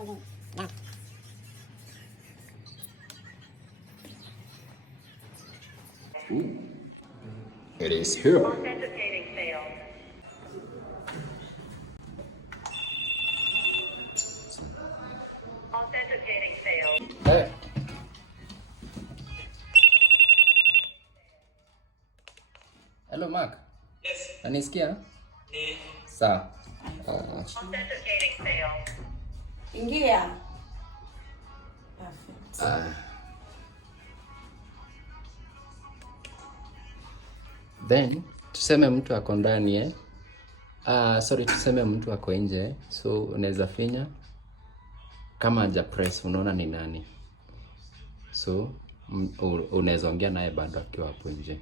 Ooh, it is here. Authenticating failed. Authenticating failed. Hey. Hello Mark. Yes. Anisikia? Ni Sawa. Authenticating failed. Ingia. Perfect. Then tuseme mtu ako ndani sorry, tuseme mtu ako nje, so unaweza finya kama haja press, unaona ni nani, so unaweza ongea naye bado akiwa hapo nje.